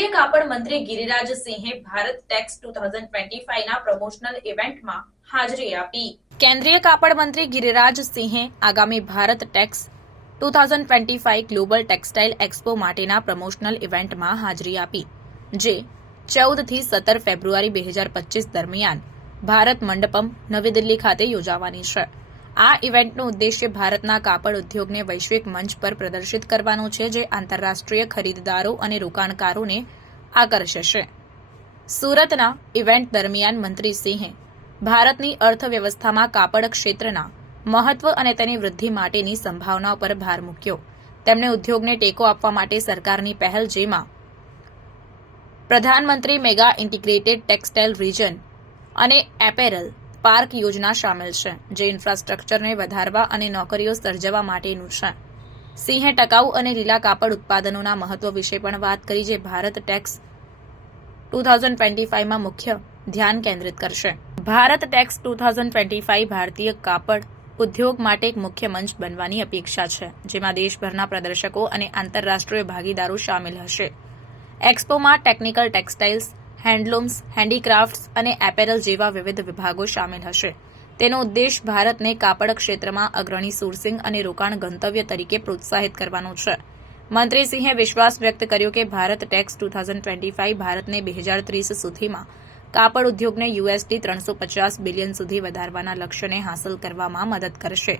કેન્દ્રીય કાપડ મંત્રી Giriraj Bharat Tex two thousand promotional ઇવેન્ટમાં હાજરી આપી. કેન્દ્રીય કાપડ મંત્રી ગિરિરાજ આગામી Bharat Tex two thousand twenty five global textile expo માટેના પ્રમોશનલ ઇવેન્ટમાં હાજરી આપી, જે ચૌદથી સત્તર ફેબ્રુઆરી બે હજાર પચીસ દરમિયાન ભારત મંડપમ નવી દિલ્હી ખાતે યોજાવાની છે. આ ઇવેન્ટનો ઉદ્દેશ્ય ભારતના કાપડ ઉદ્યોગને વૈશ્વિક મંચ પર પ્રદર્શિત કરવાનો છે, જે આંતરરાષ્ટ્રીય ખરીદદારો અને રોકાણકારોને આકર્ષશે. સુરતના ઇવેન્ટ દરમિયાન મંત્રી સિંહે ભારતની અર્થવ્યવસ્થામાં કાપડ ક્ષેત્રના મહત્વ અને તેની વૃદ્ધિ માટેની સંભાવનાઓ પર ભાર મૂક્યો. તેમણે ઉદ્યોગને ટેકો આપવા માટે સરકારની પહેલ જેમાં પ્રધાનમંત્રી મેગા ઇન્ટિગ્રેટેડ ટેક્સટાઇલ રીજન અને એપેરલ પાર્ક યોજના સામેલ છે, જે ઇન્ફ્રાસ્ટ્રક્ચરને વધારવા અને નોકરીઓ સર્જવા માટેનું છે. સિંહે ટકાઉ અને લીલા કાપડ ઉત્પાદનોના મહત્વ વિશે પણ વાત કરી, જે Bharat Tex two thousand twenty ફાઇવમાં મુખ્ય ધ્યાન કેન્દ્રિત કરશે. Bharat Tex two thousand twenty five ભારતીય કાપડ ઉદ્યોગ માટે એક મુખ્ય મંચ બનવાની અપેક્ષા છે, જેમાં દેશભરના પ્રદર્શકો અને આંતરરાષ્ટ્રીય ભાગીદારો સામેલ હશે. એક્સપોમાં ટેકનિકલ ટેક્સટાઇલ્સ હેન્ડલૂમ્સ, હેન્ડીક્રાફ્ટ્સ અને એપેરલ જેવા વિવિધ વિભાગો સામેલ હશે. તેનો ઉદ્દેશ ભારતને કાપડ ક્ષેત્રમાં અગ્રણી સોર્સિંગ અને રોકાણ ગંતવ્ય તરીકે પ્રોત્સાહિત કરવાનો છે. મંત્રી સિંહે વિશ્વાસ વ્યક્ત કર્યો કે Bharat Tex two thousand twenty five ભારતને બે હજાર ત્રીસ સુધીમાં કાપડ ઉદ્યોગને યુએસડી ત્રણસો પચાસ બિલિયન સુધી વધારવાના લક્ષ્યને હાંસલ કરવામાં મદદ કરશે.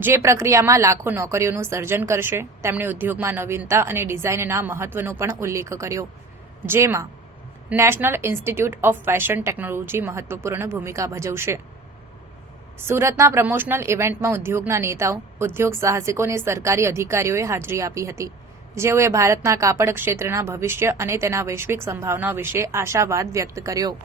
જે પ્રક્રિયામાં લાખો નોકરીઓનું સર્જન કરશે, તેમણે ઉદ્યોગમાં નવીનતા અને ડિઝાઇનના મહત્વનો પણ ઉલ્લેખ કર્યો. જેમાં national institute of fashion technology મહત્વપૂર્ણ ભૂમિકા ભજવશે. સુરતના પ્રમોશનલ ઇવેન્ટમાં ઉદ્યોગના નેતાઓ, ઉદ્યોગ સાહસિકો અને સરકારી અધિકારીઓએ હાજરી આપી હતી. જેઓએ ભારતના કાપડ ક્ષેત્રના ભવિષ્ય અને તેના વૈશ્વિક સંભાવનાઓ વિશે આશાવાદ વ્યક્ત કર્યો.